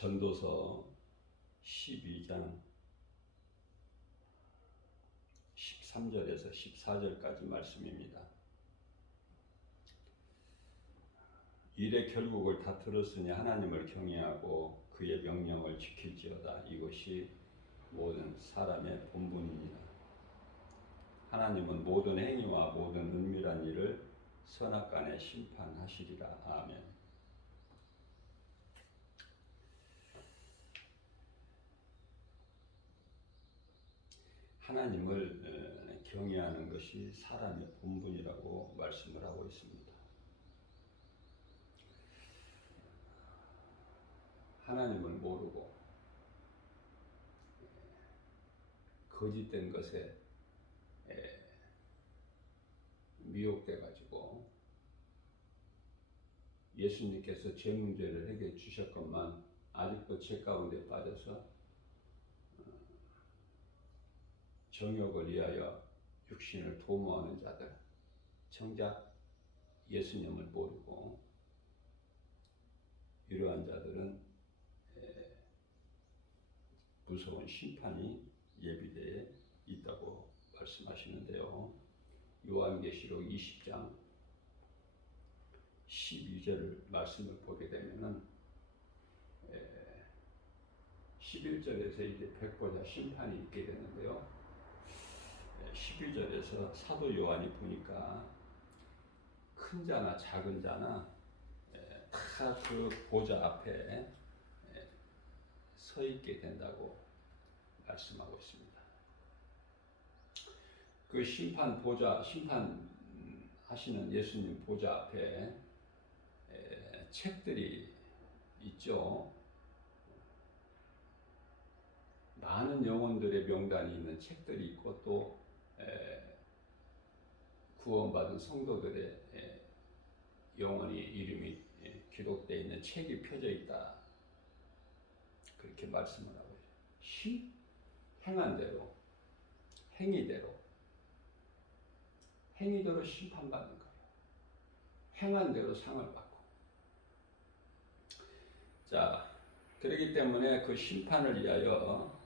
전도서 12장 13절에서 14절까지 말씀입니다. 일의 결국을 다 들었으니 하나님을 경외하고 그의 명령을 지킬지어다. 이것이 모든 사람의 본분이니라. 하나님은 모든 행위와 모든 은밀한 일을 선악간에 심판하시리라. 아멘. 하나님을 경외하는 것이 사람의 본분이라고 말씀을 하고 있습니다. 하나님을 모르고 거짓된 것에 미혹돼 가지고 예수님께서 죄 문제를 해결해 주셨건만 아직도 죄 가운데 빠져서 정욕을 위하여 육신을 도모하는 자들, 정작 예수님을 모르고 이러한 자들은 무서운 심판이 예비되어 있다고 말씀하시는데요. 요한계시록 20장 12절 말씀을 보게 되면은 11절에서 이제 백보자 심판이 있게 되는데요. 12절에서 사도 요한이 보니까 큰 자나 작은 자나 다 그 보좌 앞에 서 있게 된다고 말씀하고 있습니다. 그 심판하시는 예수님 보좌 앞에 책들이 있죠. 많은 영혼들의 명단이 있는 책들이 있고 또 구원받은 성도들의 영혼이 이름이 기록되어 있는 책이 펴져 있다. 그렇게 말씀을 하고 있어요. 행한 대로, 행위대로 심판받는 거예요. 행한 대로 상을 받고. 자, 그렇기 때문에 그 심판을 위하여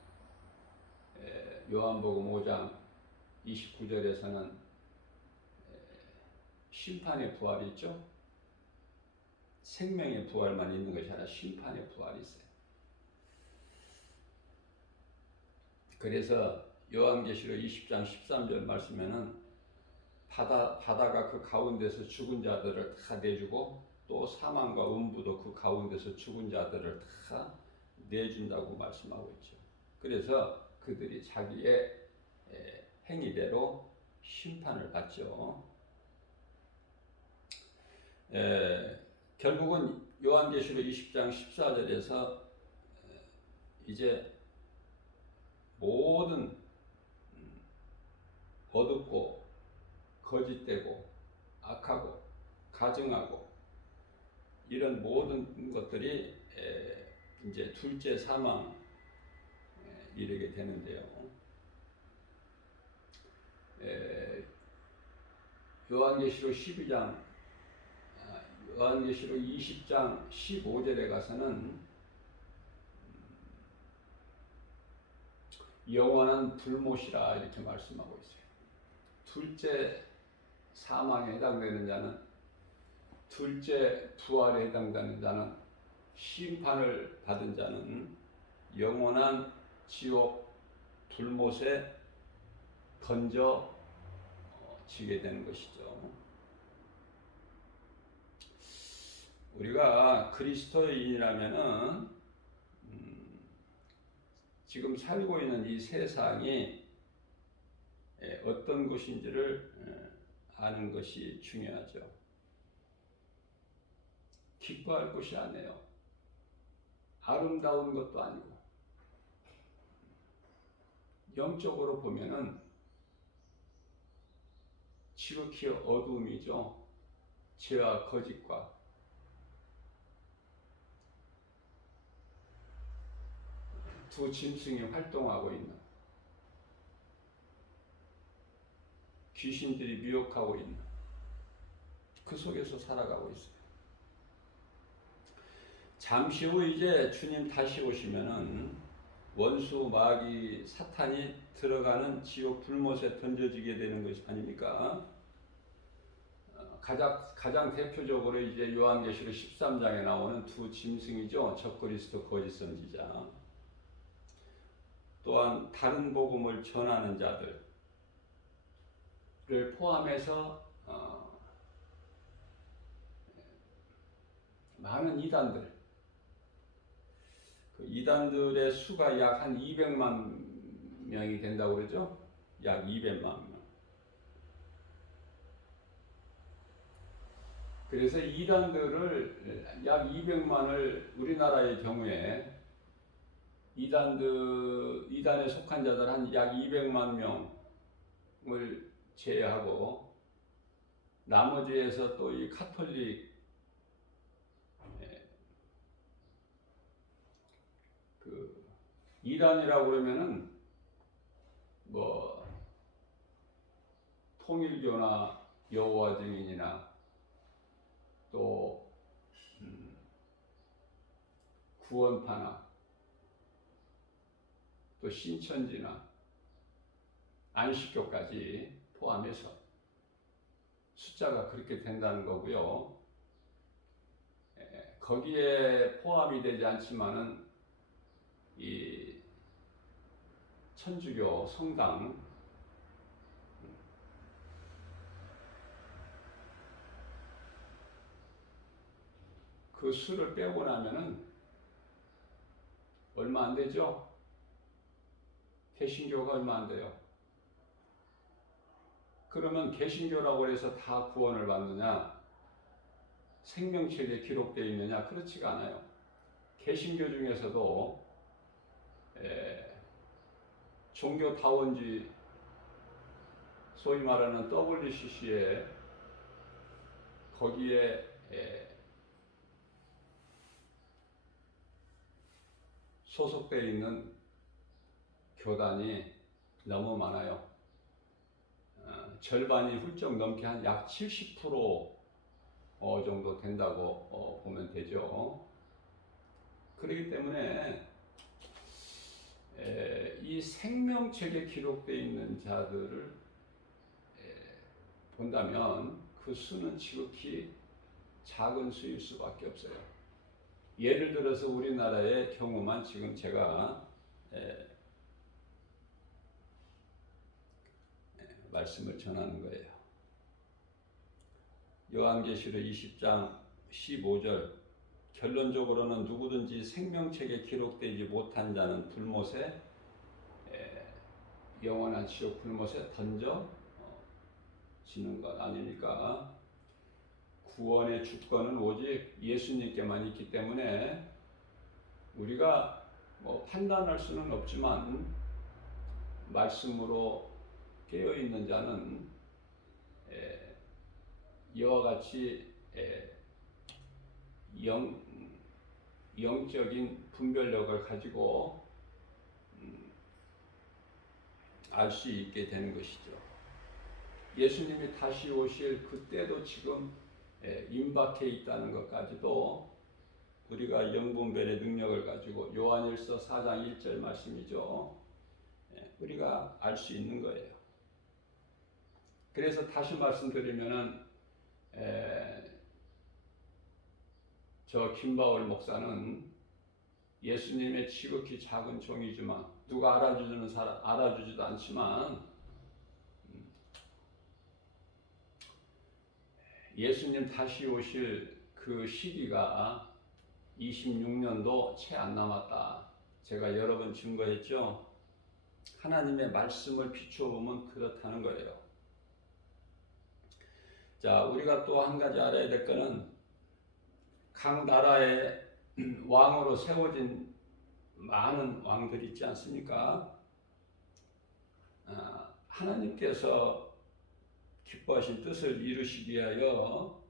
요한복음 5장 29절에서는 심판의 부활이 있죠. 생명의 부활만 있는 것이 아니라 심판의 부활이 있어요. 그래서 요한계시록 20장 13절 말씀에는 바다가 그 가운데서 죽은 자들을 다 내주고 또 사망과 음부도 그 가운데서 죽은 자들을 다 내준다고 말씀하고 있죠. 그래서 그들이 자기의 행위대로 심판을 받죠. 결국은 요한계시록 20장 14절에서 이제 모든 어둡고 거짓되고 악하고 가증하고 이런 모든 것들이 이제 둘째 사망 이르게 되는데요. 요한계시록 20장 15절에 가서는 영원한 불못이라 이렇게 말씀하고 있어요. 둘째 사망에 해당되는 자는, 둘째 부활에 해당되는 자는, 심판을 받은 자는 영원한 지옥 불못에 던져지게 되는 것이죠. 우리가 그리스도인이라면은 지금 살고 있는 이 세상이 어떤 것인지를 아는 것이 중요하죠. 기뻐할 것이 아니에요. 아름다운 것도 아니고 영적으로 보면은 지극히 어두움이죠. 죄와 거짓과 두 짐승이 활동하고 있는, 귀신들이 미혹하고 있는 그 속에서 살아가고 있어요. 잠시 후 이제 주님 다시 오시면은 원수 마귀 사탄이 들어가는 지옥 불못에 던져지게 되는 것이 아닙니까? 가장 대표적으로 이제 요한계시록 13장에 나오는 두 짐승이죠. 적그리스도 거짓 선지자. 또한 다른 복음을 전하는 자들을 포함해서 많은 이단들, 그 이단들의 수가 약 한 200만 명이 된다고 그러죠. 약 200만 명. 그래서 이단들을 약 200만을 우리나라의 경우에 이단에 속한 자들 한 약 200만 명을 제외하고 나머지에서 또 이 카톨릭 그 이단이라고 그러면은 뭐 통일교나 여호와 증인이나 또 구원파나 또 신천지나 안식교까지 포함해서 숫자가 그렇게 된다는 거고요. 거기에 포함이 되지 않지만은 이 천주교 성당 그 수를 빼고 나면은 얼마 안 되죠? 개신교가 얼마 안 돼요. 그러면 개신교라고 해서 다 구원을 받느냐? 생명책에 기록되어 있느냐? 그렇지가 않아요. 개신교 중에서도 종교다원주의, 소위 말하는 WCC에 거기에 소속되어 있는 교단이 너무 많아요. 절반이 훌쩍 넘게 한 약 70% 정도 된다고 보면 되죠. 그렇기 때문에 이 생명책에 기록되어 있는 자들을 본다면 그 수는 지극히 작은 수일 수밖에 없어요. 예를 들어서 우리나라의 경우만 지금 제가 말씀을 전하는 거예요. 요한계시록 20장 15절 결론적으로는 누구든지 생명책에 기록되지 못한 자는 불못에 영원한 지옥 불못에 던져지는 것 아닙니까? 구원의 주권은 오직 예수님께만 있기 때문에 우리가 뭐 판단할 수는 없지만 말씀으로 깨어있는 자는 이와 같이 영적인 분별력을 가지고 알 수 있게 되는 것이죠. 예수님이 다시 오실 그때도 지금 임박해 있다는 것까지도 우리가 영분별의 능력을 가지고 요한일서 4장 1절 말씀이죠. 우리가 알 수 있는 거예요. 그래서 다시 말씀드리면은 저 김바울 목사는 예수님의 지극히 작은 종이지만 누가 알아주는 사람 알아주지도 않지만 예수님 다시 오실 그 시기가 26년도 채 안 남았다. 제가 여러 번 증거했죠. 하나님의 말씀을 비춰보면 그렇다는 거예요. 자, 우리가 또 한 가지 알아야 될 것은 각 나라의 왕으로 세워진 많은 왕들이 있지 않습니까? 하나님께서 기뻐하신 뜻을 이루시기 위하여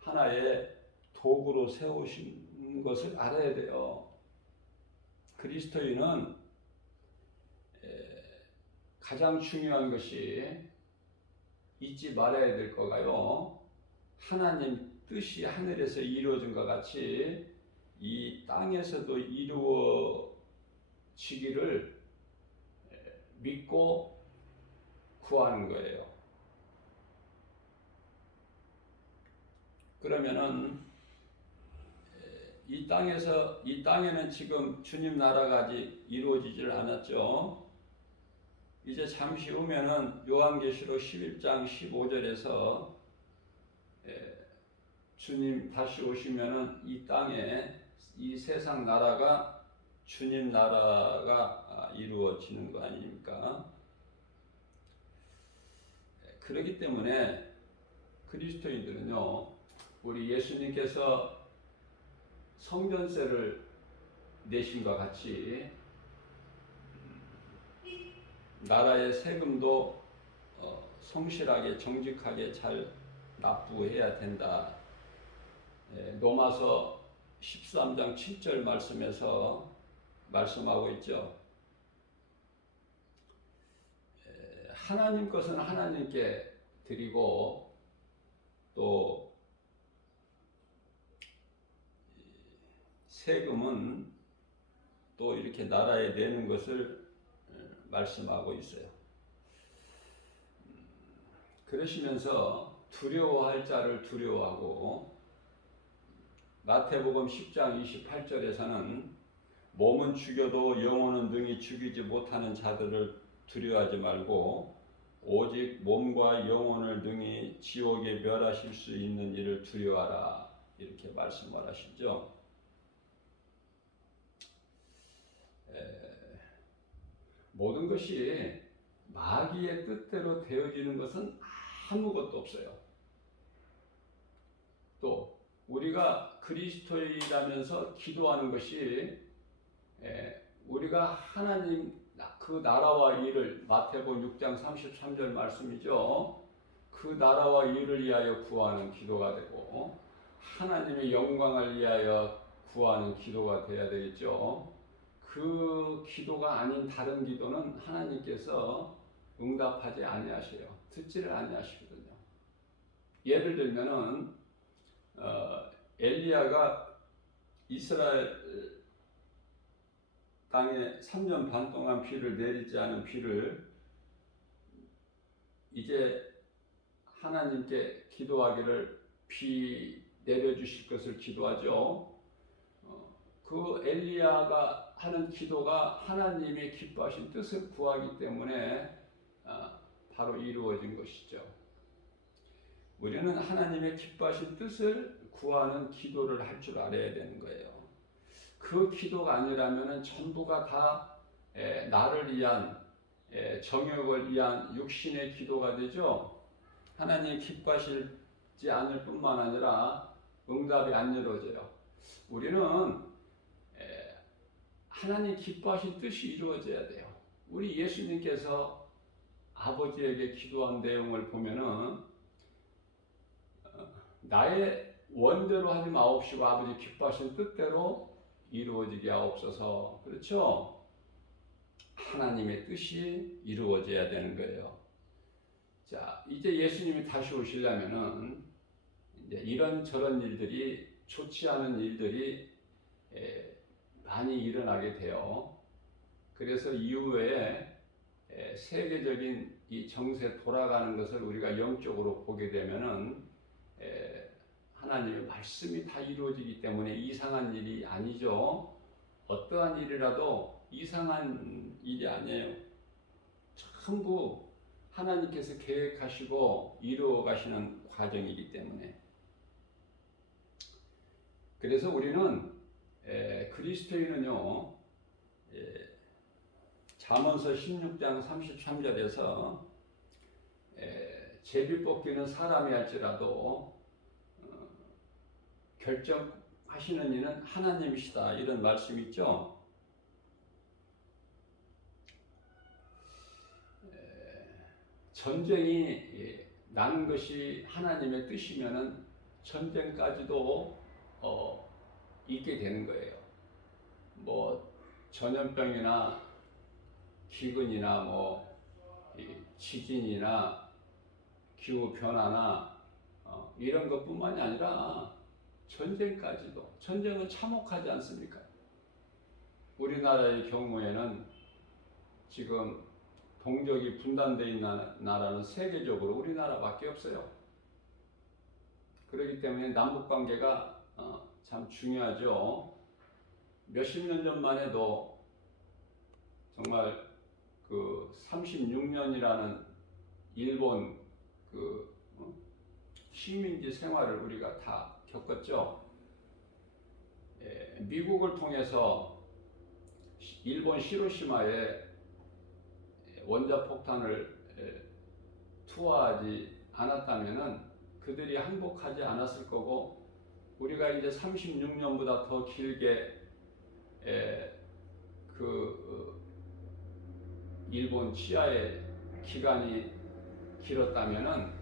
하나의 도구로 세우신 것을 알아야 돼요. 그리스도인은 가장 중요한 것이 잊지 말아야 될 거가요. 하나님 뜻이 하늘에서 이루어진 것 같이 이 땅에서도 이루어지기를 믿고 구하는 거예요. 그러면은 이 땅에는 지금 주님 나라가 아직 이루어지질 않았죠. 이제 잠시 후면은 요한계시록 11장 15절에서 주님 다시 오시면은 이 땅에 이 세상 나라가 주님 나라가 이루어지는 거 아닙니까? 그렇기 때문에 그리스도인들은요, 우리 예수님께서 성전세를 내신과 같이 나라의 세금도 성실하게 정직하게 잘 납부해야 된다. 로마서 13장 7절 말씀에서 말씀하고 있죠. 하나님 것은 하나님께 드리고 또 세금은 또 이렇게 나라에 내는 것을 말씀하고 있어요. 그러시면서 두려워할 자를 두려워하고 마태복음 10장 28절에서는 몸은 죽여도 영혼은 능히 죽이지 못하는 자들을 두려워하지 말고 오직 몸과 영혼을 능히 지옥에 멸하실 수 있는 이를 두려워하라, 이렇게 말씀을 하시죠. 모든 것이 마귀의 뜻대로 되어지는 것은 아무것도 없어요. 또 우리가 그리스도인이라면서 기도하는 것이 우리가 하나님 그 나라와 일을, 마태복음 6장 33절 말씀이죠. 그 나라와 일을 위하여 구하는 기도가 되고 하나님의 영광을 위하여 구하는 기도가 되어야 되겠죠. 그 기도가 아닌 다른 기도는 하나님께서 응답하지 아니하셔요. 듣지를 아니하시거든요. 예를 들면은 엘리야가 이스라엘 땅에 3년 반 동안 비를 내리지 않은 비를 이제 하나님께 기도하기를 비 내려주실 것을 기도하죠. 그 엘리야가 하는 기도가 하나님의 기뻐하신 뜻을 구하기 때문에 바로 이루어진 것이죠. 우리는 하나님의 기뻐하신 뜻을 구하는 기도를 할 줄 알아야 되는 거예요. 그 기도가 아니라면 전부가 다 나를 위한 정욕을 위한 육신의 기도가 되죠. 하나님 기뻐하시지 않을 뿐만 아니라 응답이 안 이루어져요. 우리는 하나님 기뻐하신 뜻이 이루어져야 돼요. 우리 예수님께서 아버지에게 기도한 내용을 보면은 나의 원대로 하지 마옵시고 아버지 기뻐하신 뜻대로 이루어지게 하옵소서. 그렇죠? 하나님의 뜻이 이루어져야 되는 거예요. 자, 이제 예수님이 다시 오시려면은 이제 이런저런 일들이, 좋지 않은 일들이 많이 일어나게 돼요. 그래서 이후에 세계적인 이 정세 돌아가는 것을 우리가 영적으로 보게 되면은 하나님의 말씀이 다 이루어지기 때문에 이상한 일이 아니죠. 어떠한 일이라도 이상한 일이 아니에요. 전부 하나님께서 계획하시고 이루어 가시는 과정이기 때문에. 그래서 우리는 그리스도인은요, 잠언서 16장 33절에서 제비 뽑기는 사람이 할지라도 결정하시는 이는 하나님이시다, 이런 말씀이 있죠. 전쟁이 나는 것이 하나님의 뜻이면은 전쟁까지도 있게 되는 거예요. 뭐 전염병이나 기근이나 뭐 지진이나 기후 변화나 이런 것뿐만이 아니라 전쟁까지도. 전쟁은 참혹하지 않습니까? 우리나라의 경우에는 지금 동족이 분단되어 있는 나라는 세계적으로 우리나라밖에 없어요. 그렇기 때문에 남북관계가 참 중요하죠. 몇십 년 전만 해도 정말 그 36년이라는 일본 그 식민지 생활을 우리가 다 겪었죠. 미국을 통해서 일본 히로시마에 원자폭탄을 투하하지 않았다면은 그들이 항복하지 않았을 거고, 우리가 이제 36년보다 더 길게 일본 치하의 기간이 길었다면은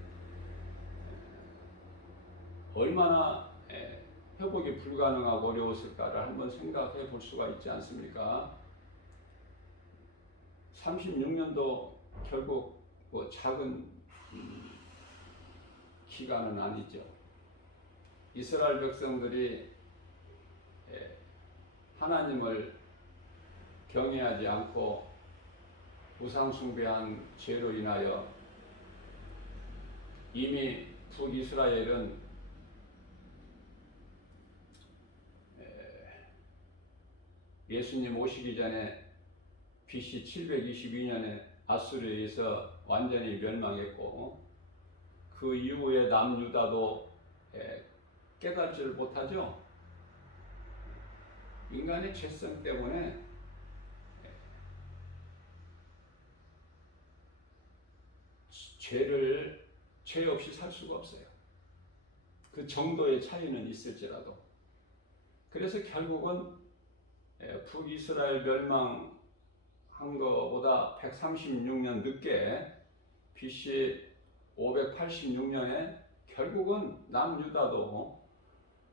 얼마나 회복이 불가능하고 어려웠을까를 한번 생각해 볼 수가 있지 않습니까? 36년도 결국 뭐 작은 기간은 아니죠. 이스라엘 백성들이 하나님을 경외하지 않고 우상 숭배한 죄로 인하여 이미 북이스라엘은 예수님 오시기 전에 BC 722년에 아수르에 의해서 완전히 멸망했고, 그 이후에 남유다도 깨달지를 못하죠. 인간의 죄성 때문에 죄 없이 살 수가 없어요. 그 정도의 차이는 있을지라도. 그래서 결국은 북이스라엘 멸망한 것보다 136년 늦게 BC 586년에 결국은 남유다도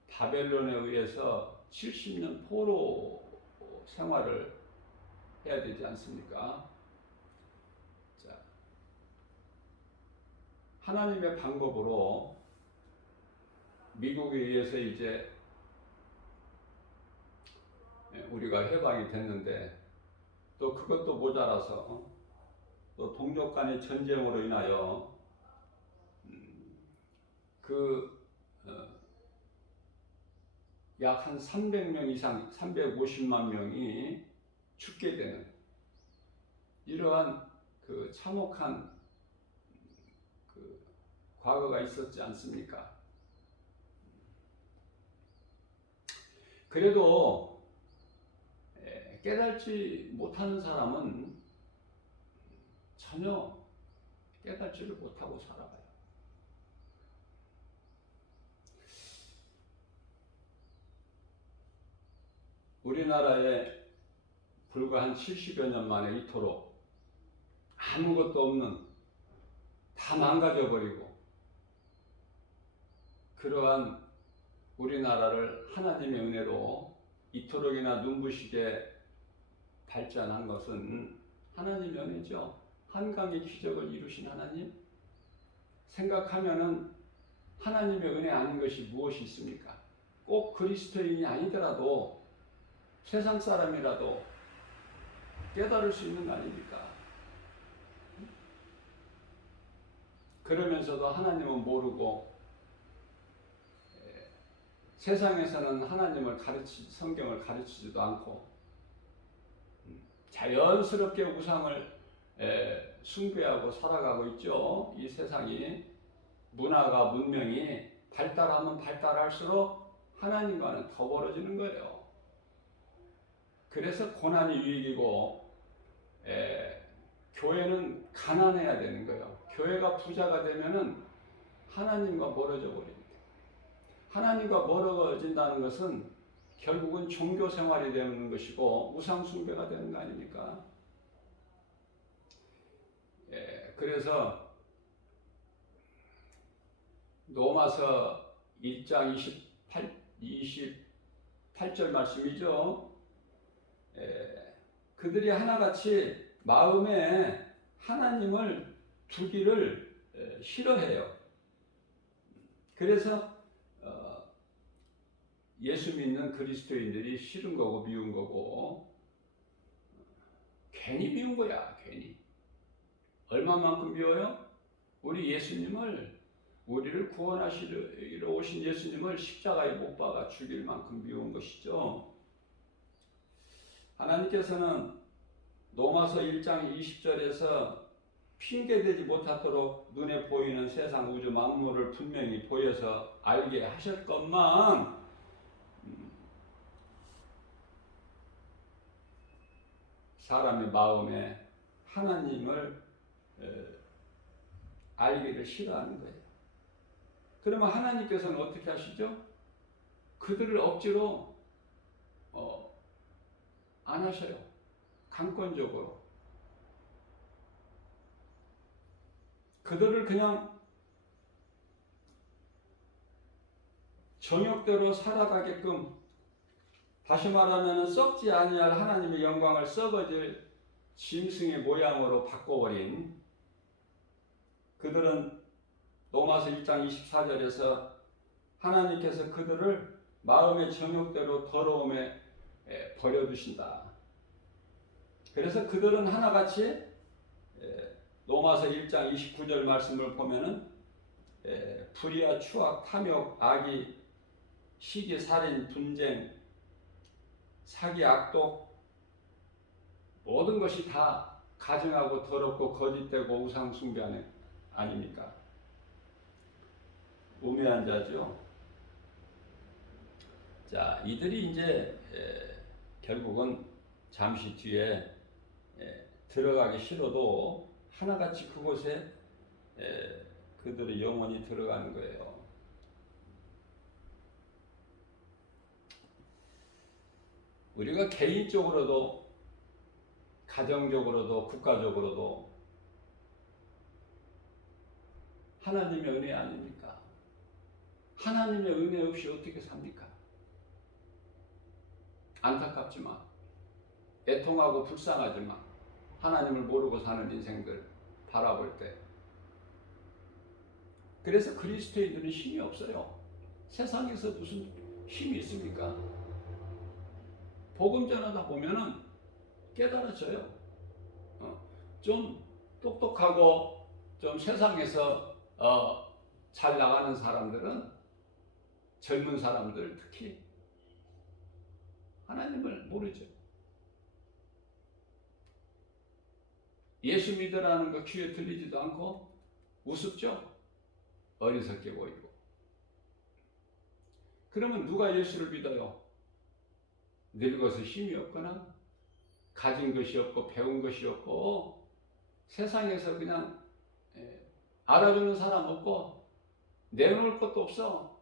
바벨론에 의해서 70년 포로 생활을 해야 되지 않습니까? 자, 하나님의 방법으로 미국에 의해서 이제 우리가 해방이 됐는데, 또 그것도 모자라서 또 동족 간의 전쟁으로 인하여 약 한 300명 이상, 350만 명이 죽게 되는 이러한 그 참혹한 그 과거가 있었지 않습니까? 그래도 깨닫지 못하는 사람은 전혀 깨닫지를 못하고 살아가요. 우리나라에 불과 한 70여 년 만에 이토록 아무것도 없는, 다 망가져버리고 그러한 우리나라를 하나님의 은혜로 이토록이나 눈부시게 발전한 것은 하나님의 은혜죠. 한강의 기적을 이루신 하나님. 생각하면은 하나님의 은혜 아닌 것이 무엇이 있습니까? 꼭 그리스도인이 아니더라도 세상 사람이라도 깨달을 수 있는 거 아닙니까? 그러면서도 하나님은 모르고 세상에서는 하나님을 성경을 가르치지도 않고 자연스럽게 우상을 숭배하고 살아가고 있죠. 이 세상이, 문화가, 문명이 발달하면 발달할수록 하나님과는 더 멀어지는 거예요. 그래서 고난이 유익이고 교회는 가난해야 되는 거예요. 교회가 부자가 되면은 하나님과 멀어져 버립니다. 하나님과 멀어진다는 것은 결국은 종교 생활이 되는 것이고 우상 숭배가 되는 거 아닙니까? 그래서 로마서 1장 28절 말씀이죠. 그들이 하나같이 마음에 하나님을 두기를 싫어해요. 그래서 예수 믿는 그리스도인들이 싫은 거고 미운 거고, 괜히 미운 거야. 괜히. 얼마만큼 미워요? 우리 예수님을, 우리를 구원하시러 오신 예수님을 십자가에 못 박아 죽일 만큼 미운 것이죠. 하나님께서는 로마서 1장 20절에서 핑계대지 못하도록 눈에 보이는 세상 우주 만물을 분명히 보여서 알게 하셨건만, 사람의 마음에 하나님을 알기를 싫어하는 거예요. 그러면 하나님께서는 어떻게 하시죠? 그들을 억지로 안 하셔요. 강권적으로. 그들을 그냥 정욕대로 살아가게끔, 다시 말하면 썩지 아니할 하나님의 영광을 썩어질 짐승의 모양으로 바꿔버린, 그들은 로마서 1장 24절에서 하나님께서 그들을 마음의 정욕대로 더러움에 버려두신다. 그래서 그들은 하나같이 로마서 1장 29절 말씀을 보면은 불의와 추악, 탐욕, 악의, 시기, 살인, 분쟁, 사기, 악독, 모든 것이 다 가증하고 더럽고 거짓되고 우상 숭배 아닙니까? 우매한 자죠. 자, 이들이 이제 결국은 잠시 뒤에 들어가기 싫어도 하나같이 그곳에 그들의 영혼이 들어가는 거예요. 우리가 개인적으로도, 가정적으로도, 국가적으로도 하나님의 은혜 아닙니까? 하나님의 은혜 없이 어떻게 삽니까? 안타깝지만, 애통하고 불쌍하지만, 하나님을 모르고 사는 인생들 바라볼 때, 그래서 그리스도인들은 힘이 없어요. 세상에서 무슨 힘이 있습니까? 복음 전하다 보면은 깨달아져요. 좀 똑똑하고 좀 세상에서 잘 나가는 사람들은, 젊은 사람들 특히 하나님을 모르죠. 예수 믿으라는 거 귀에 들리지도 않고 우습죠? 어리석게 보이고. 그러면 누가 예수를 믿어요? 늙어서 힘이 없거나 가진 것이 없고 배운 것이 없고 세상에서 그냥 알아주는 사람 없고 내놓을 것도 없어.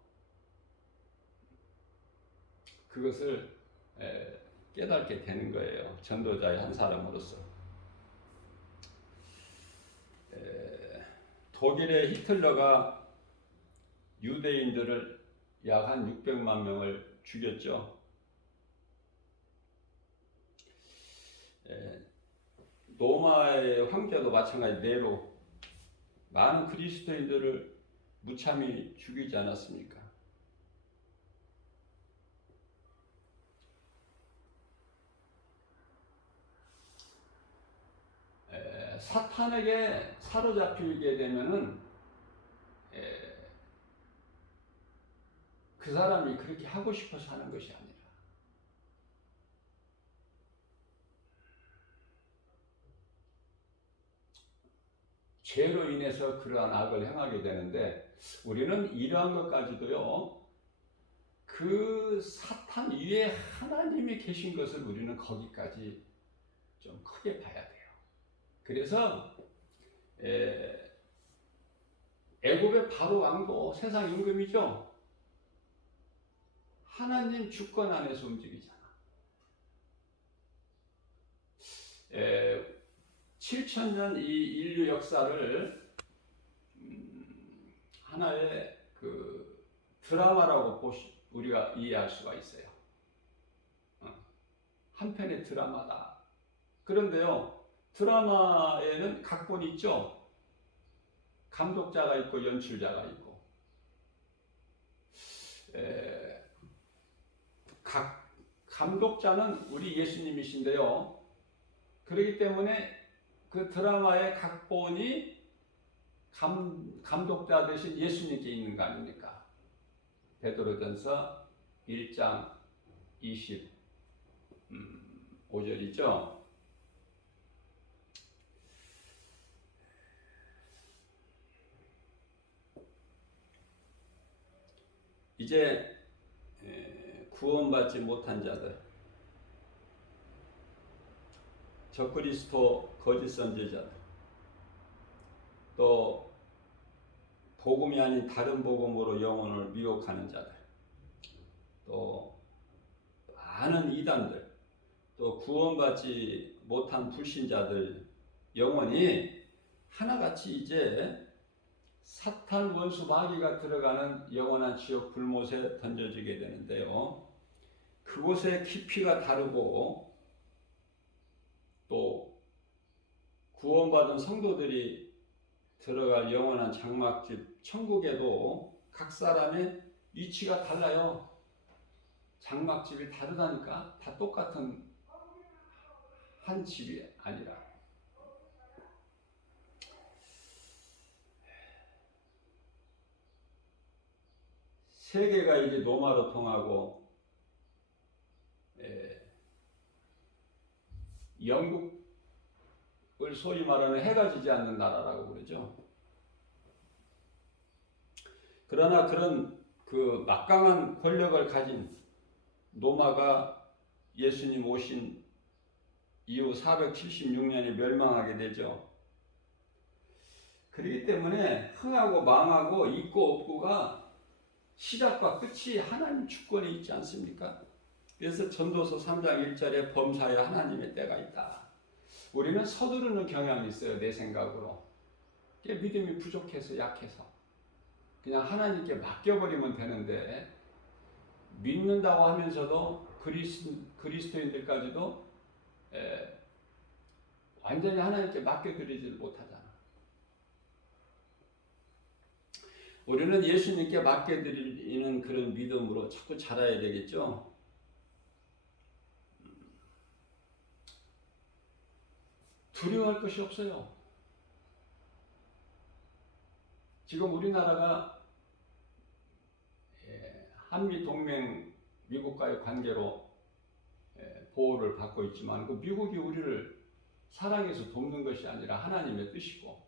그것을 깨닫게 되는 거예요. 전도자의 한 사람으로서. 독일의 히틀러가 유대인들을 약 한 600만 명을 죽였죠. 로마의 황제도 마찬가지 네로 많은 그리스도인들을 무참히 죽이지 않았습니까? 사탄에게 사로잡히게 되면은 그 사람이 그렇게 하고 싶어서 하는 것이 아니라 죄로 인해서 그러한 악을 행하게 되는데, 우리는 이러한 것까지도요, 그 사탄 위에 하나님이 계신 것을 우리는 거기까지 좀 크게 봐야 돼요. 그래서 애굽의 바로 왕도 세상 임금이죠. 하나님 주권 안에서 움직이잖아. 7,000년 이 인류 역사를 하나의 그 드라마라고 우리가 이해할 수가 있어요. 한 편의 드라마다. 그런데요, 드라마에는 각본이 있죠. 감독자가 있고 연출자가 있고. 감독자는 우리 예수님이신데요. 그렇기 때문에 그 드라마의 각본이 감독자 대신 예수님께 있는 거 아닙니까? 베드로전서 1장 25절이죠. 이제 구원받지 못한 자들, 적그리스도 거짓 선지자들, 또 복음이 아닌 다른 복음으로 영혼을 미혹하는 자들, 또 많은 이단들, 또 구원받지 못한 불신자들 영혼이 하나같이 이제 사탄 원수 마귀가 들어가는 영원한 지옥 불못에 던져지게 되는데요. 그곳의 깊이가 다르고 또 구원받은 성도들이 들어갈 영원한 장막집 천국에도 각 사람의 위치가 달라요. 장막집이 다르다니까. 다 똑같은 한 집이 아니라. 세계가 이제 노마로 통하고 영국을 소위 말하는 해가 지지 않는 나라라고 그러죠. 그러나 그런 그 막강한 권력을 가진 노마가 예수님 오신 이후 476년에 멸망하게 되죠. 그렇기 때문에 흥하고 망하고 있고 없고가 시작과 끝이 하나님 주권에 있지 않습니까? 그래서 전도서 3장 1절에 범사에 하나님의 때가 있다. 우리는 서두르는 경향이 있어요. 내 생각으로. 믿음이 부족해서 약해서 그냥 하나님께 맡겨버리면 되는데, 믿는다고 하면서도 그리스도인들까지도 완전히 하나님께 맡겨드리지 못하잖아. 우리는 예수님께 맡겨드리는 그런 믿음으로 자꾸 자라야 되겠죠. 두려워할 것이 없어요. 지금 우리나라가 한미동맹 미국과의 관계로 보호를 받고 있지만 그 미국이 우리를 사랑해서 돕는 것이 아니라 하나님의 뜻이고,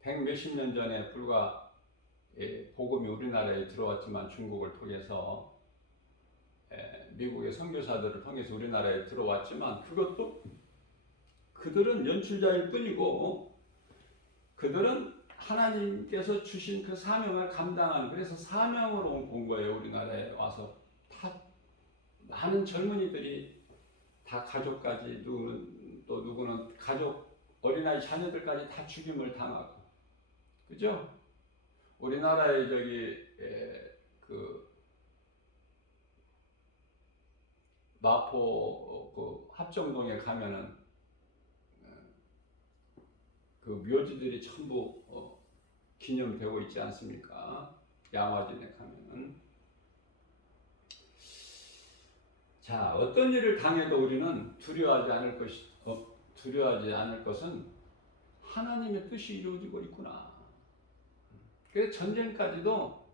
100몇십 년 전에 불과 복음이 우리나라에 들어왔지만 중국을 통해서 미국의 선교사들을 통해서 우리나라에 들어왔지만 그것도 그들은 연출자일 뿐이고 그들은 하나님께서 주신 그 사명을 감당하는, 그래서 사명으로 온 거예요. 우리나라에 와서 다 많은 젊은이들이 다 가족까지, 누구는 가족 어린아이 자녀들까지 다 죽임을 당하고, 그죠? 우리나라에 그 마포 그 합정동에 가면은 그 묘지들이 전부 기념되고 있지 않습니까? 양화진에 가면은. 자, 어떤 일을 당해도 우리는 두려워하지 않을 것은 하나님의 뜻이 이루어지고 있구나. 그래서 전쟁까지도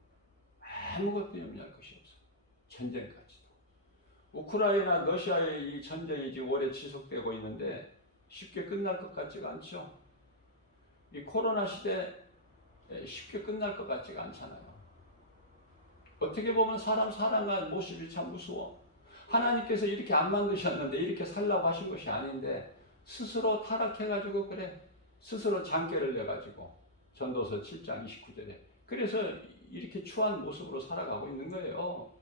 아무것도 염려할 것이 없어. 전쟁까지도. 우크라이나 러시아의 이 전쟁이 지금 오래 지속되고 있는데 쉽게 끝날 것 같지가 않죠. 이 코로나 시대 쉽게 끝날 것 같지가 않잖아요. 어떻게 보면 사람 살아가는 모습이 참 무서워. 하나님께서 이렇게 안 만드셨는데, 이렇게 살라고 하신 것이 아닌데 스스로 타락해가지고, 그래 스스로 장계를 내가지고, 전도서 7장 29절에 그래서 이렇게 추한 모습으로 살아가고 있는 거예요.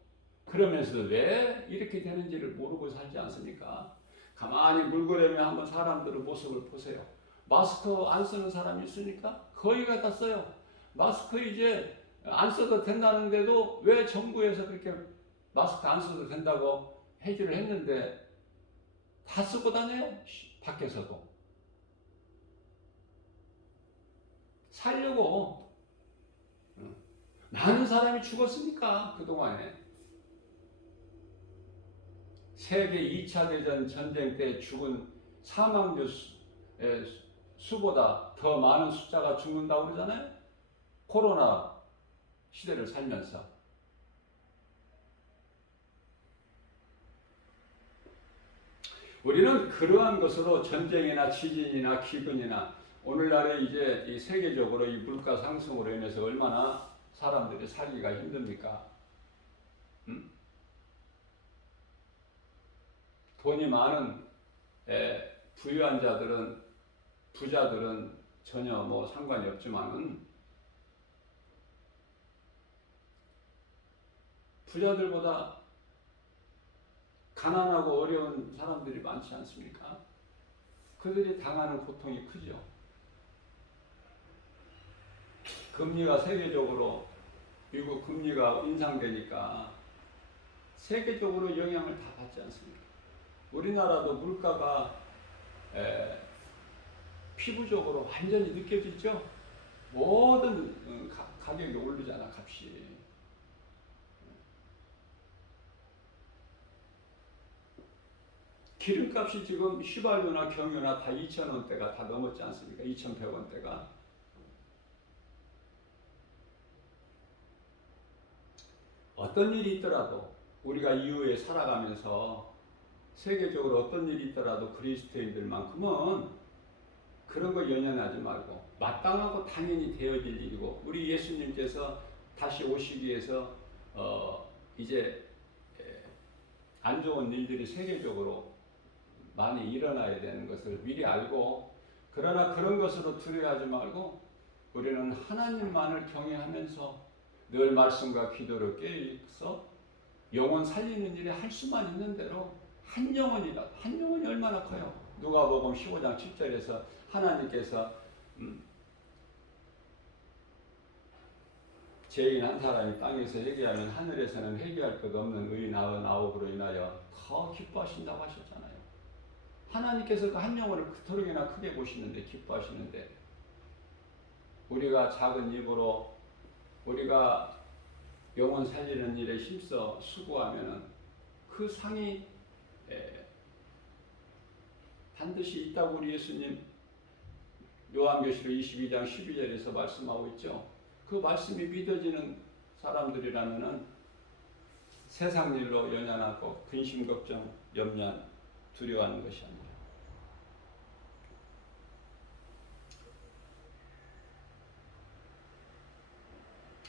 그러면서 왜 이렇게 되는지를 모르고 살지 않습니까? 가만히 물그레며 한번 사람들의 모습을 보세요. 마스크 안 쓰는 사람이 있으니까 거의가 다 써요. 마스크 이제 안 써도 된다는데도 왜 정부에서 그렇게 마스크 안 써도 된다고 해지를 했는데 다 쓰고 다녀요. 밖에서도. 살려고. 많은 사람이 죽었으니까 그동안에. 세계 2차 대전 전쟁 때 죽은 사망자 수보다 더 많은 숫자가 죽는다고 그러잖아요. 코로나 시대를 살면서. 우리는 그러한 것으로 전쟁이나 지진이나 기근이나 오늘날에 이제 이 세계적으로 이 물가 상승으로 인해서 얼마나 사람들이 살기가 힘듭니까? 돈이 많은 부유한 자들은 부자들은 전혀 뭐 상관이 없지만은 부자들보다 가난하고 어려운 사람들이 많지 않습니까? 그들이 당하는 고통이 크죠. 금리가 세계적으로 미국 금리가 인상되니까 세계적으로 영향을 다 받지 않습니까? 우리나라도 물가가 피부적으로 완전히 느껴지죠. 모든 가격이 오르잖아, 값이. 기름값이 지금 휘발유나 경유나 다 2,000원대가 다 넘었지 않습니까? 2,100원대가. 어떤 일이 있더라도 우리가 이후에 살아가면서 세계적으로 어떤 일이 있더라도 그리스도인들만큼은 그런 거 연연하지 말고 마땅하고 당연히 되어질 일이고, 우리 예수님께서 다시 오시기 위해서 이제 안 좋은 일들이 세계적으로 많이 일어나야 되는 것을 미리 알고, 그러나 그런 것으로 두려워하지 말고 우리는 하나님만을 경외하면서 늘 말씀과 기도를 깨어서 영혼 살리는 일에 할 수만 있는 대로 한 영혼이라도, 한 영혼이 얼마나 커요. 누가복음 15장 7절에서 하나님께서 죄인 한 사람이 땅에서 회개하면 하늘에서는 회개할 것 없는 의인 99으로 인하여 더 기뻐하신다고 하셨잖아요. 하나님께서 그 한 영혼을 그토록이나 크게 보시는데, 기뻐하시는데, 우리가 작은 입으로 우리가 영혼 살리는 일에 힘써 수고하면은 그 상이 반드시 있다고 우리 예수님 요한계시록 22장 12절에서 말씀하고 있죠. 그 말씀이 믿어지는 사람들이라면은 세상 일로 연연하고 근심 걱정 염려 두려워하는 것이 아니라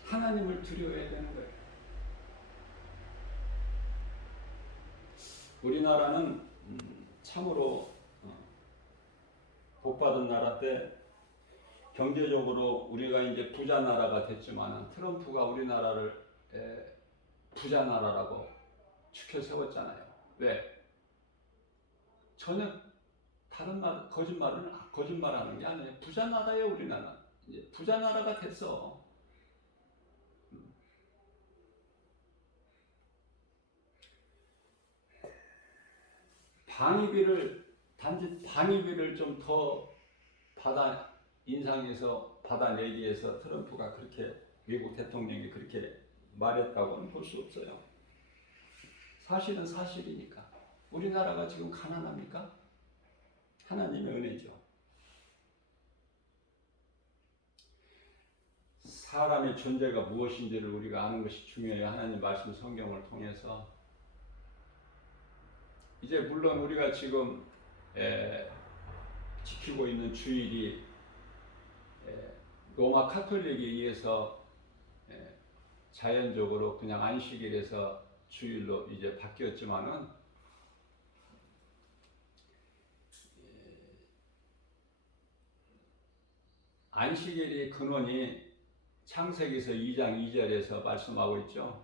하나님을 두려워해야 되는 거예요. 우리나라는 참으로 복받은 나라 때 경제적으로 우리가 이제 부자 나라가 됐지만 트럼프가 우리나라를 부자 나라라고 추켜 세웠잖아요. 왜? 전혀 다른 말, 거짓말하는 게 아니에요. 부자 나라예요, 우리나라. 이제 부자 나라가 됐어. 단지 방위비를 좀 더 인상해서 받아내기 위해서 트럼프가 그렇게, 미국 대통령이 그렇게 말했다고는 볼 수 없어요. 사실은 사실이니까. 우리나라가 지금 가난합니까? 하나님의 은혜죠. 사람의 존재가 무엇인지를 우리가 아는 것이 중요해요. 하나님 말씀 성경을 통해서. 이제 물론 우리가 지금 지키고 있는 주일이 로마 카톨릭에 의해서 자연적으로 그냥 안식일에서 주일로 이제 바뀌었지만은 안식일의 근원이 창세기서 2장 2절에서 말씀하고 있죠.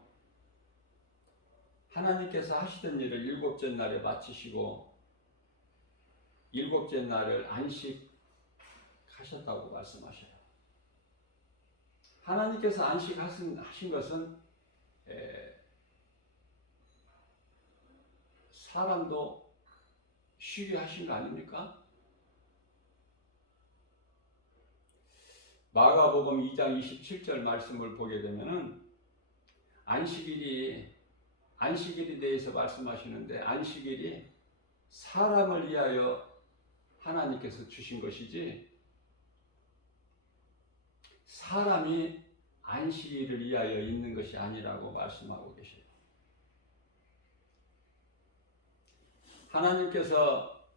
하나님께서 하시던 일을 일곱째 날에 마치시고 일곱째 날을 안식하셨다고 말씀하셔요. 하나님께서 안식하신 것은 사람도 쉬게 하신 거 아닙니까? 마가복음 2장 27절 말씀을 보게 되면은 안식일이 안식일에 대해서 말씀하시는데 안식일이 사람을 위하여 하나님께서 주신 것이지 사람이 안식일을 위하여 있는 것이 아니라고 말씀하고 계셔요. 하나님께서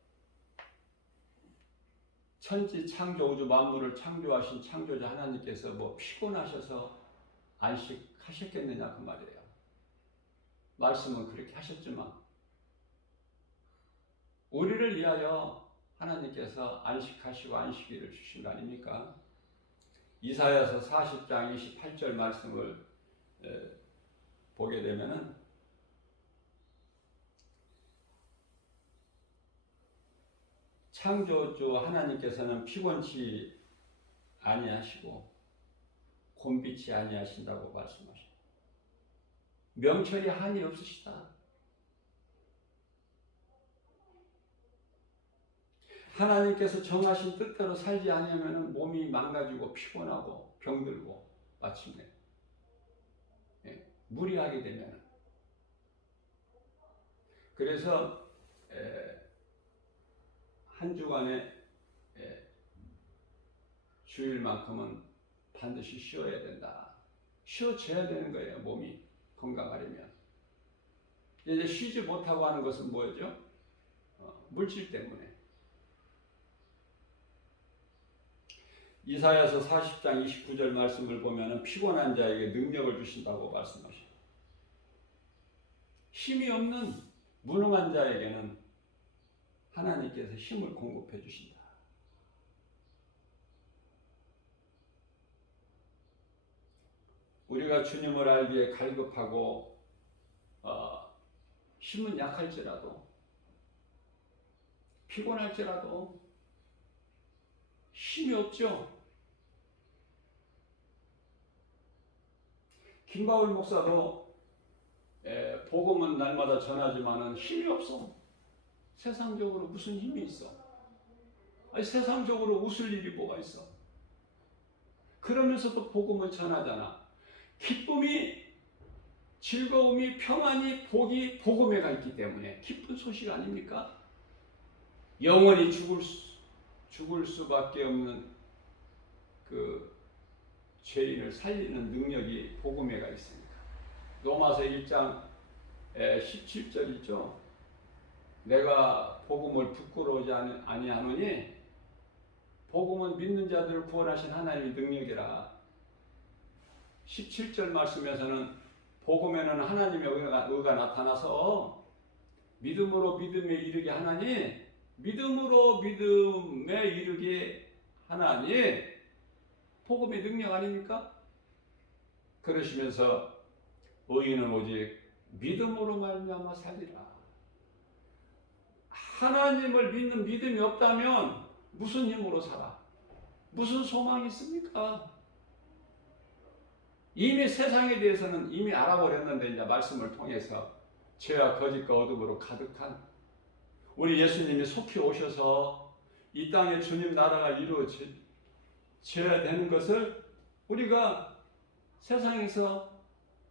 천지 창조 우주 만물을 창조하신 창조자 하나님께서 뭐 피곤하셔서 안식하셨겠느냐 그 말이에요. 말씀은 그렇게 하셨지만 우리를 위하여 하나님께서 안식하시고 안식일을 주신 거 아닙니까? 이사야서 40장 28절 말씀을 보게 되면은 창조주 하나님께서는 피곤치 아니하시고 곤비치 아니하신다고 말씀하십니다. 명철이 한이 없으시다. 하나님께서 정하신 뜻대로 살지 않으면 몸이 망가지고 피곤하고 병들고 마침내 무리하게 되면 그래서 한 주간에 주일만큼은 반드시 쉬어야 된다. 쉬어줘야 되는 거예요. 몸이 건강하려면. 이제 쉬지 못하고 하는 것은 뭐죠? 물질 때문에. 이사야서 40장 29절 말씀을 보면 피곤한 자에게 능력을 주신다고 말씀하십니다. 힘이 없는 무능한 자에게는 하나님께서 힘을 공급해 주신다. 우리가 주님을 알기에 갈급하고 힘은 약할지라도 피곤할지라도 힘이 없죠. 김바울 목사도 복음은 날마다 전하지만은 힘이 없어. 세상적으로 무슨 힘이 있어? 아니, 세상적으로 웃을 일이 뭐가 있어? 그러면서도 복음을 전하잖아. 기쁨이, 즐거움이, 평안이, 복이 복음에가 있기 때문에 기쁜 소식 아닙니까? 영원히 죽을 수밖에 없는 그 죄인을 살리는 능력이 복음에가 있습니다. 로마서 1장 17절이죠. 내가 복음을 부끄러워하지 아니하노니 복음은 믿는 자들을 구원하신 하나님의 능력이라. 17절 말씀에서는 복음에는 하나님의 의가 나타나서 믿음으로 믿음에 이르게 하나니 믿음으로 믿음에 이르게 하나니 복음의 능력 아닙니까? 그러시면서 의인은 오직 믿음으로 말미암아 살리라. 하나님을 믿는 믿음이 없다면 무슨 힘으로 살아? 무슨 소망이 있습니까? 이미 세상에 대해서는 이미 알아버렸는데 이제 말씀을 통해서 죄와 거짓과 어둠으로 가득한 우리 예수님이 속히 오셔서 이 땅에 주님 나라가 이루어져야 되는 것을 우리가 세상에서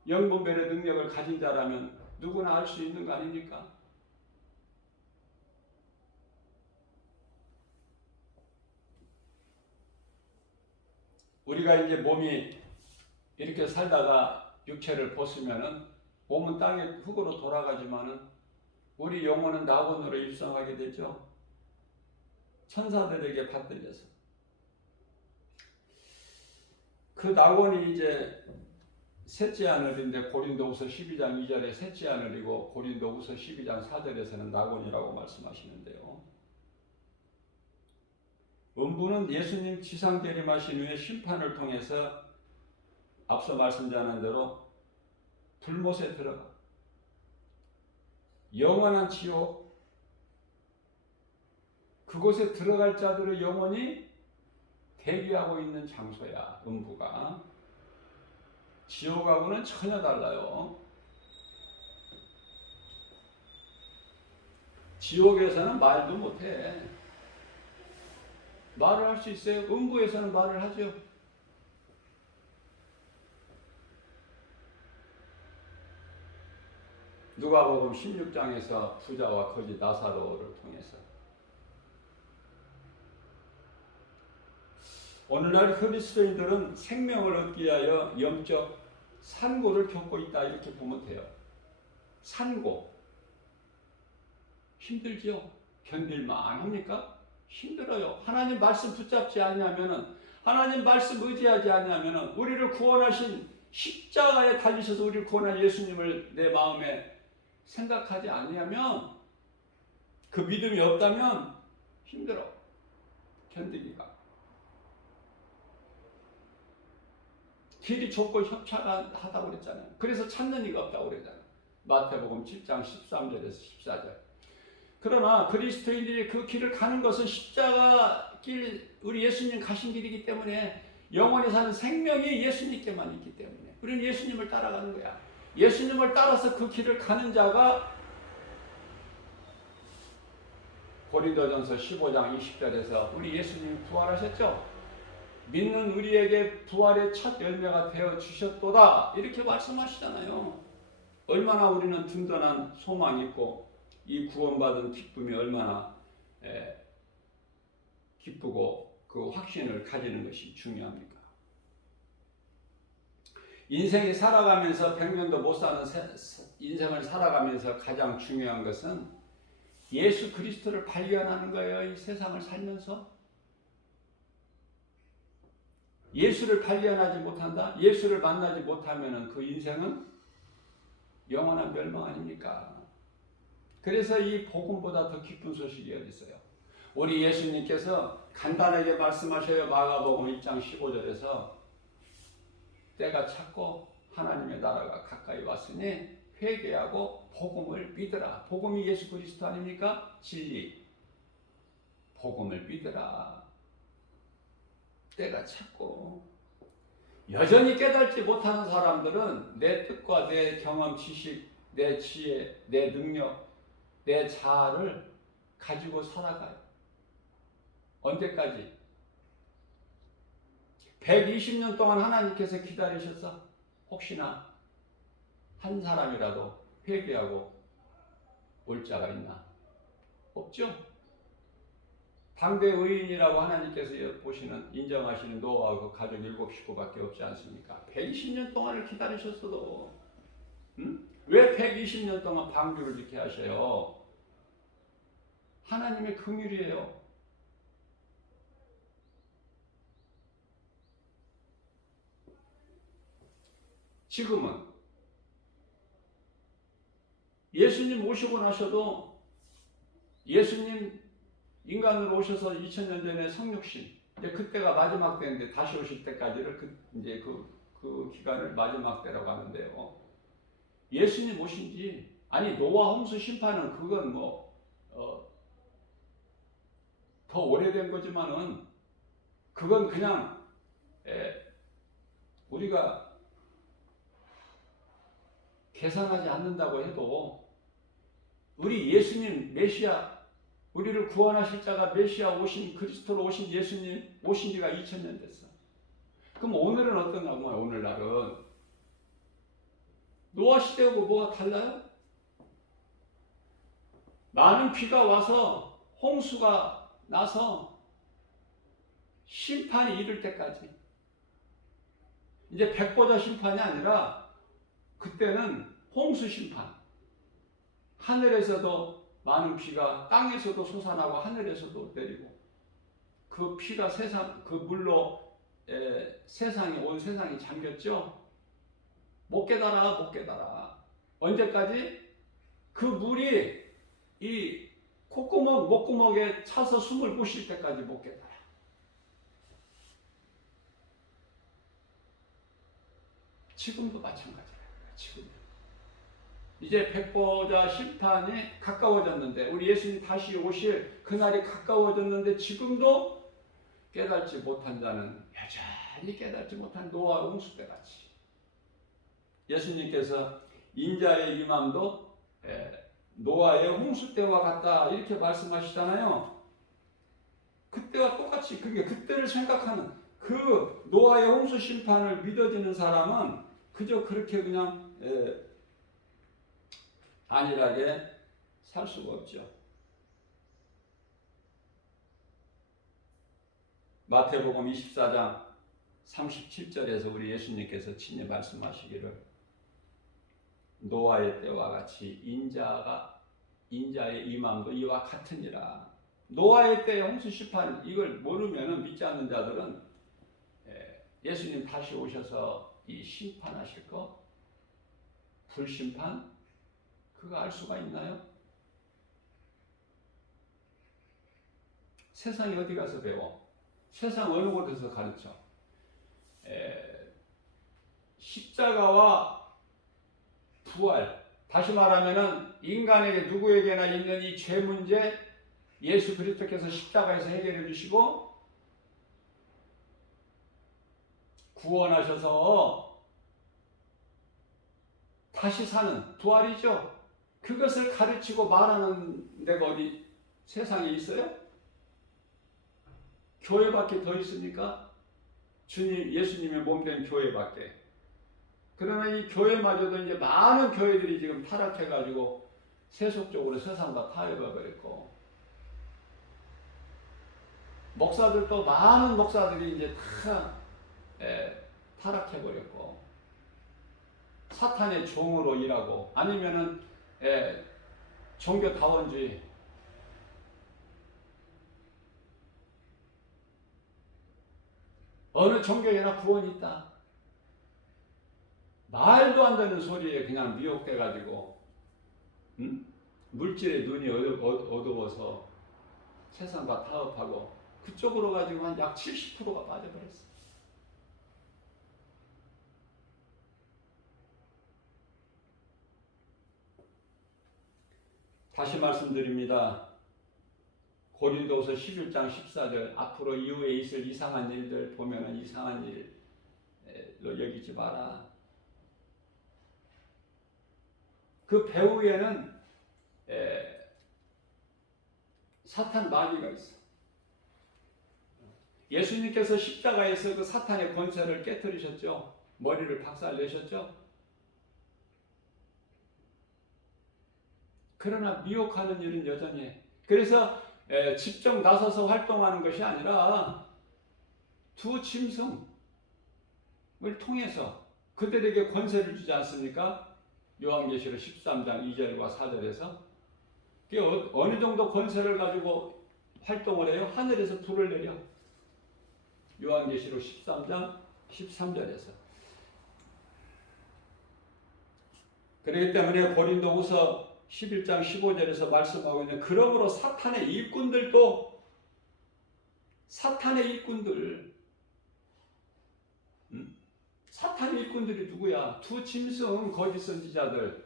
영분별의 능력을 가진 자라면 누구나 알 수 있는 거 아닙니까? 우리가 이제 몸이 이렇게 살다가 육체를 벗으면은 몸은 땅에 흙으로 돌아가지만은 우리 영혼은 낙원으로 입성하게 되죠. 천사들에게 받들려서. 그 낙원이 이제 셋째 하늘인데 고린도후서 12장 2절에 셋째 하늘이고 고린도후서 12장 4절에서는 낙원이라고 말씀하시는데요. 음부는 예수님 지상 재림하신 후에 심판을 통해서 앞서 말씀드린 대로 불못에 들어가 영원한 지옥, 그곳에 들어갈 자들의 영혼이 대기하고 있는 장소야. 음부가. 지옥하고는 전혀 달라요. 지옥에서는 말도 못해. 말을 할 수 있어요. 음부에서는 말을 하죠. 누가복음 16장에서 부자와 거지 나사로를 통해서 오늘날 그리스도인들은 생명을 얻기 위하여 영적 산고를 겪고 있다 이렇게 보면 돼요. 산고 힘들지요? 견딜만 합니까? 힘들어요. 하나님 말씀 붙잡지 않냐면은 하나님 말씀 의지하지 않냐면은 우리를 구원하신 십자가에 달리셔서 우리를 구원한 예수님을 내 마음에 생각하지 않으면 그 믿음이 없다면 힘들어. 견디기가. 길이 좁고 협착하다고 그랬잖아요. 그래서 찾는 이가 없다고 그랬잖아요. 마태복음 7장 13절에서 14절. 그러나 그리스도인들이 그 길을 가는 것은 십자가 길, 우리 예수님 가신 길이기 때문에 영원히 사는 생명이 예수님께만 있기 때문에 우리는 예수님을 따라가는 거야. 예수님을 따라서 그 길을 가는 자가 고린도전서 15장 20절에서 우리 예수님이 부활하셨죠? 믿는 우리에게 부활의 첫 열매가 되어 주셨도다 이렇게 말씀하시잖아요. 얼마나 우리는 든든한 소망이 있고 이 구원받은 기쁨이 얼마나 기쁘고 그 확신을 가지는 것이 중요합니까? 인생이 살아가면서 100년도 못 사는 인생을 살아가면서 가장 중요한 것은 예수 그리스도를 발견하는 거예요. 이 세상을 살면서 예수를 발견하지 못한다? 예수를 만나지 못하면 그 인생은 영원한 멸망 아닙니까? 그래서 이 복음보다 더 기쁜 소식이 어디 있어요? 우리 예수님께서 간단하게 말씀하셔요. 마가복음 1장 15절에서 때가 찼고 하나님의 나라가 가까이 왔으니 회개하고 복음을 믿으라. 복음이 예수 그리스도 아닙니까? 진리. 복음을 믿으라. 때가 찼고 여전히 깨닫지 못하는 사람들은 내 뜻과 내 경험, 지식, 내 지혜, 내 능력, 내 자아를 가지고 살아가요. 언제까지? 120년 동안 하나님께서 기다리셔서 혹시나 한 사람이라도 회개하고 올 자가 있나? 없죠? 당대 의인이라고 하나님께서 보시는 인정하시는 노아와 그 가족 7식구밖에 없지 않습니까? 120년 동안을 기다리셨어도 왜 120년 동안 방주를 이렇게 하셔요? 하나님의 긍휼이에요. 지금은 예수님 오시고 나셔도 예수님 인간으로 오셔서 2000년 전에 성육신 이제 그때가 마지막 때인데 다시 오실 때까지를 이제 그 기간을 마지막 때라고 하는데요. 예수님 오신지 아니 노아 홍수 심판은 그건 더 오래된 거지만은 그건 그냥 우리가 계산하지 않는다고 해도 우리 예수님 메시아 우리를 구원하실 자가 메시아 오신 그리스도로 오신 예수님 오신 지가 2000년 됐어. 그럼 오늘은 어떤가 뭐야? 오늘날은 노아 시대하고 뭐가 달라요? 많은 비가 와서 홍수가 나서 심판이 이를 때까지 이제 백보자 심판이 아니라 그때는 홍수 심판. 하늘에서도 많은 비가 땅에서도 솟아나고 하늘에서도 내리고 그 피가 그 물로 세상이 온 세상이 잠겼죠. 못 깨달아. 언제까지? 그 물이 이 콧구멍 목구멍에 차서 숨을 못 쉴 때까지 못 깨달아. 지금도 마찬가지예요. 지금 이제 백보자 심판이 가까워졌는데 우리 예수님 다시 오실 그날이 가까워졌는데 지금도 깨닫지 못한 자는 여전히 깨닫지 못한 노아 홍수 때같이 예수님께서 인자의 임함도 노아의 홍수 때와 같다 이렇게 말씀하시잖아요. 그때와 똑같이 그때를 생각하는 그 노아의 홍수 심판을 믿어지는 사람은 그저 그렇게 그냥 안일하게 살 수가 없죠. 마태복음 24장 37절에서 우리 예수님께서 친히 말씀하시기를 노아의 때와 같이 인자의 임함도 이와 같으니라. 노아의 때 홍수 심판 이걸 모르면 믿지 않는 자들은 예수님 다시 오셔서 이 심판하실 거 불심판 그거 알 수가 있나요? 세상이 어디 가서 배워? 세상 어느 곳에서 가르쳐? 십자가와 부활, 다시 말하면은 인간에게 누구에게나 있는 이 죄 문제 예수 그리스도께서 십자가에서 해결해 주시고 구원하셔서 다시 사는 부활이죠. 그것을 가르치고 말하는 데가 어디 세상에 있어요? 교회밖에 더 있습니까? 예수님의 몸된 교회밖에. 그러나 이 교회마저도 이제 많은 교회들이 지금 타락해가지고 세속적으로 세상과 타협해 버렸고, 목사들도 많은 목사들이 이제 다 타락해 버렸고, 사탄의 종으로 일하고, 아니면은 종교 다원주의, 어느 종교에나 구원이 있다. 말도 안 되는 소리에 그냥 미혹돼가지고 물질의 눈이 어두워서 세상과 타협하고 그쪽으로 가지고 한 약 70%가 빠져버렸어. 다시 말씀드립니다. 고린도서 11장 14절 앞으로 이후에 있을 이상한 일들 보면은 이상한 일로 여기지 마라. 그 배후에는 사탄 마귀가 있어. 예수님께서 십자가에서 그 사탄의 권세를 깨뜨리셨죠. 머리를 박살내셨죠. 그러나 미혹하는 일은 여전히 해. 그래서 직접 나서서 활동하는 것이 아니라 두 짐승을 통해서 그들에게 권세를 주지 않습니까? 요한계시록 13장 2절과 4절에서 어느 정도 권세를 가지고 활동을 해요? 하늘에서 불을 내려. 요한계시록 13장 13절에서. 그렇기 때문에 고린도후서 11장 15절에서 말씀하고 있는 그러므로 사탄의 일꾼들도 사탄의 일꾼들이 누구야? 두 짐승 거짓 선지자들,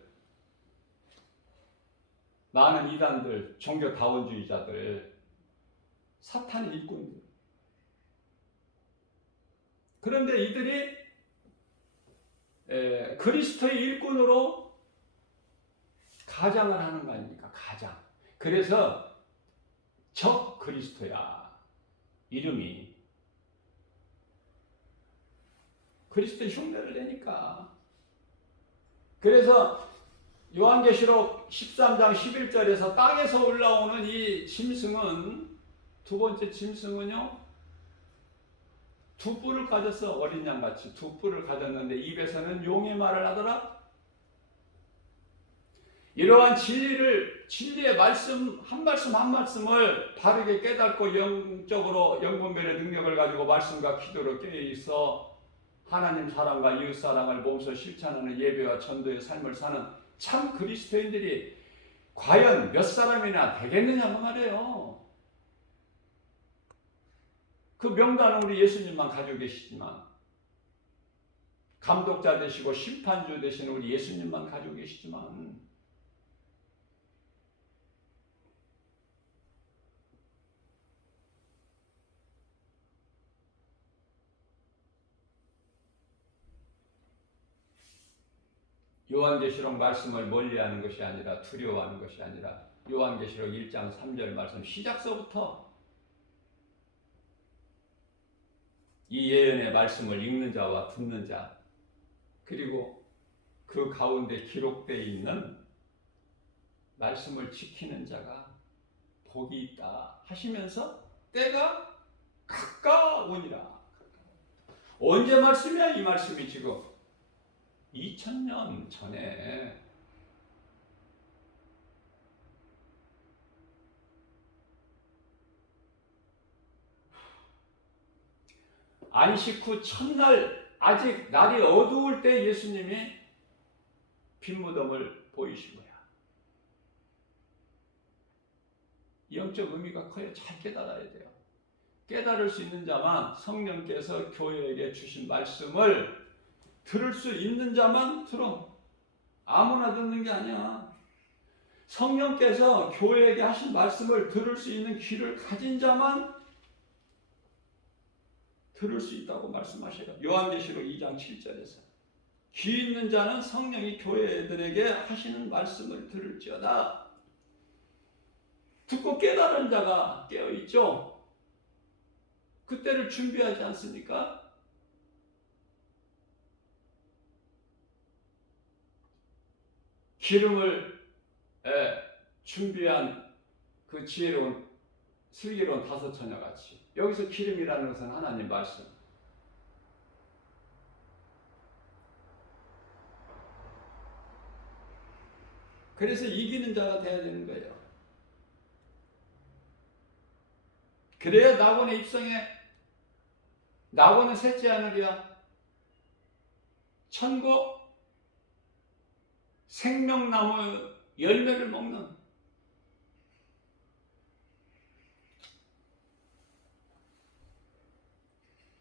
많은 이단들, 종교 다원주의자들, 사탄의 일꾼들. 그런데 이들이 그리스도의 일꾼으로 가장을 하는 거 아닙니까? 가장. 그래서 적 그리스도야. 이름이. 그리스도의 흉내를 내니까. 그래서 요한계시록 13장 11절에서 땅에서 올라오는 이 짐승은, 두 번째 짐승은요, 두 뿔을 가졌어. 어린 양같이 두 뿔을 가졌는데 입에서는 용의 말을 하더라. 이러한 진리의 말씀 한 말씀을 바르게 깨닫고 영적으로 영분별의 능력을 가지고 말씀과 기도로 깨어있어 하나님 사랑과 이웃 사랑을 몸소 실천하는 예배와 전도의 삶을 사는 참 그리스도인들이 과연 몇 사람이나 되겠느냐고 말이에요. 그 명단은 우리 예수님만 가지고 계시지만, 감독자 되시고 심판주 되시는 우리 예수님만 가지고 계시지만, 요한계시록 말씀을 멀리하는 것이 아니라, 두려워하는 것이 아니라, 요한계시록 1장 3절 말씀 시작서부터 이 예언의 말씀을 읽는 자와 듣는 자, 그리고 그 가운데 기록되어 있는 말씀을 지키는 자가 복이 있다 하시면서 때가 가까우니라. 언제 말씀이야? 이 말씀이 지금 2000년 전에 안식 후 첫날 아직 날이 어두울 때 예수님이 빈무덤을 보이신 거야. 영적 의미가 커요. 잘 깨달아야 돼요. 깨달을 수 있는 자만, 성령께서 교회에게 주신 말씀을 들을 수 있는 자만 들어. 아무나 듣는 게 아니야. 성령께서 교회에게 하신 말씀을 들을 수 있는 귀를 가진 자만 들을 수 있다고 말씀하셔요. 요한계시록 2장 7절에서 귀 있는 자는 성령이 교회들에게 하시는 말씀을 들을지어다. 듣고 깨달은 자가 깨어있죠. 그때를 준비하지 않습니까? 기름을 준비한 그 지혜로운 슬기로운 다섯 처녀같이. 여기서 기름이라는 것은 하나님 말씀. 그래서 이기는 자가 돼야 되는 거예요. 그래야 낙원에 입성해. 낙원은 셋째 하늘이야. 천국 생명나무 열매를 먹는.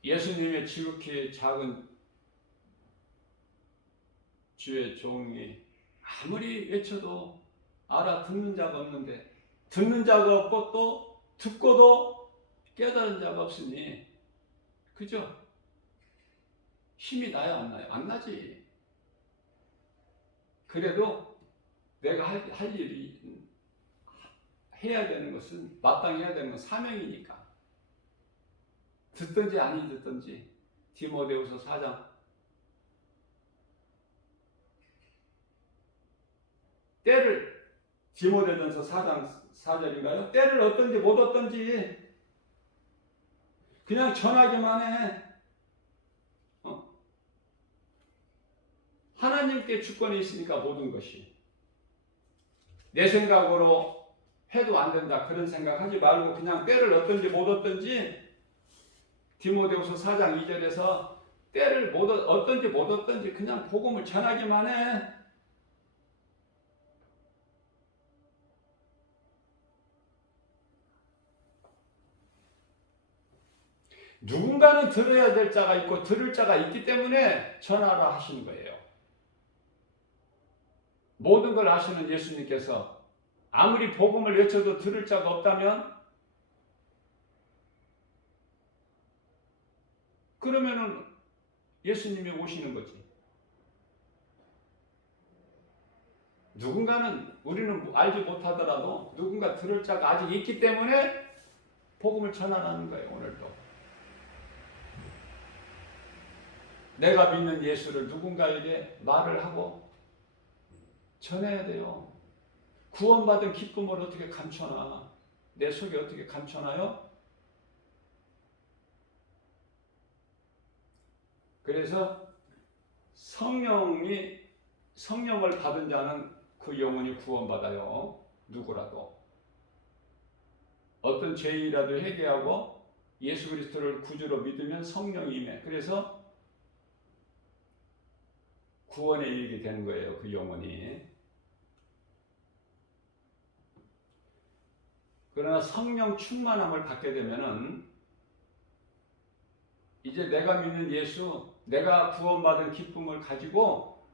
예수님의 지극히 작은 주의 종이 아무리 외쳐도 알아듣는 자가 없는데, 듣는 자가 없고 또 듣고도 깨달은 자가 없으니, 그죠? 힘이 나요, 안 나요? 안 나지. 그래도 내가 할 일이, 해야 되는 것은, 마땅히 해야 되는 건 사명이니까. 듣든지 아니 듣든지. 디모데후서 4장. 때를, 디모데전서 4장 4절인가요? 때를 어떤지 못 어떤지 그냥 전하기만 해. 하나님께 주권이 있으니까 모든 것이. 내 생각으로 해도 안 된다 그런 생각하지 말고 그냥 때를 어떤지 못 어떤지 디모데후서 4장 2절에서 때를 어떤지 못 어떤지 그냥 복음을 전하기만 해. 누군가는 들어야 될 자가 있고 들을 자가 있기 때문에 전하라 하시는 거예요. 모든 걸 아시는 예수님께서 아무리 복음을 외쳐도 들을 자가 없다면 그러면은 예수님이 오시는 거지. 누군가는 우리는 알지 못하더라도 누군가 들을 자가 아직 있기 때문에 복음을 전하라는 거예요. 오늘도 내가 믿는 예수를 누군가에게 말을 하고 전해야 돼요. 구원받은 기쁨을 어떻게 감춰놔? 내 속에 어떻게 감춰놔요? 그래서 성령을 받은 자는 그 영혼이 구원받아요. 누구라도. 어떤 죄인이라도 회개하고 예수 그리스도를 구주로 믿으면 성령이 임해. 그래서 구원에 이르게 되는 거예요. 그 영혼이. 그러나 성령 충만함을 받게 되면은 이제 내가 믿는 예수, 내가 구원받은 기쁨을 가지고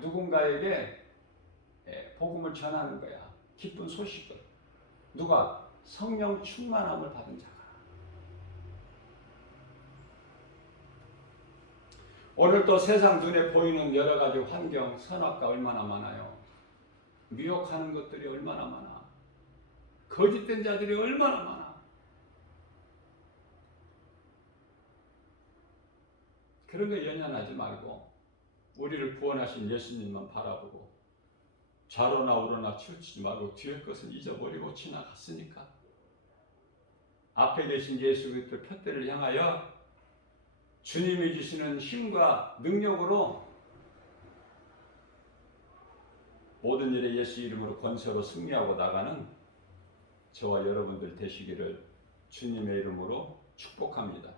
누군가에게 복음을 전하는 거야. 기쁜 소식을. 누가? 성령 충만함을 받은 자가. 오늘 또 세상 눈에 보이는 여러 가지 환경, 선악가 얼마나 많아요. 미혹하는 것들이 얼마나 많아. 거짓된 자들이 얼마나 많아. 그런 거 연연하지 말고 우리를 구원하신 예수님만 바라보고 좌로나 우로나 치우치지 말고 뒤에 것은 잊어버리고 지나갔으니까 앞에 계신 예수 그리스도 푯대를 향하여 주님이 주시는 힘과 능력으로 모든 일에 예수 이름으로 권세로 승리하고 나가는 저와 여러분들 되시기를 주님의 이름으로 축복합니다.